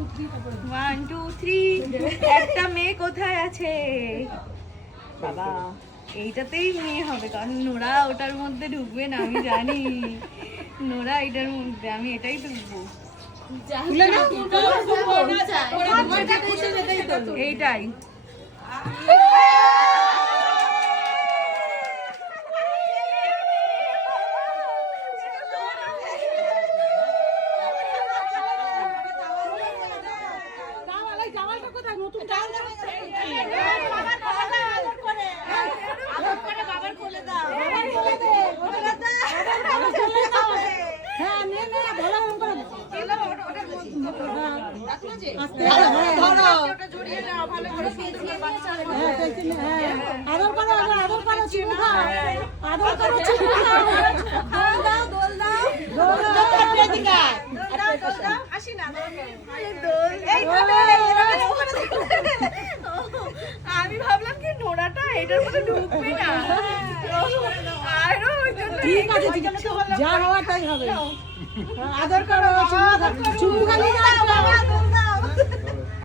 1 2 3 একটা মেয়ে কোথায় আছে বাবা? এইটাতেই মেয়ে হবে, কারণ নোরা ওটার মধ্যে ঢুকবে না, আমি জানি। নোরা এটার মধ্যে, আমি এটাই ঢুকবো। এইটাই আমি ভাবলাম কি নোরাটা এটার মধ্যে ঢুকবে না। ঠিক আছে, যা হওয়ার তাই হবে। আদর করো, চুমু খালি দাও।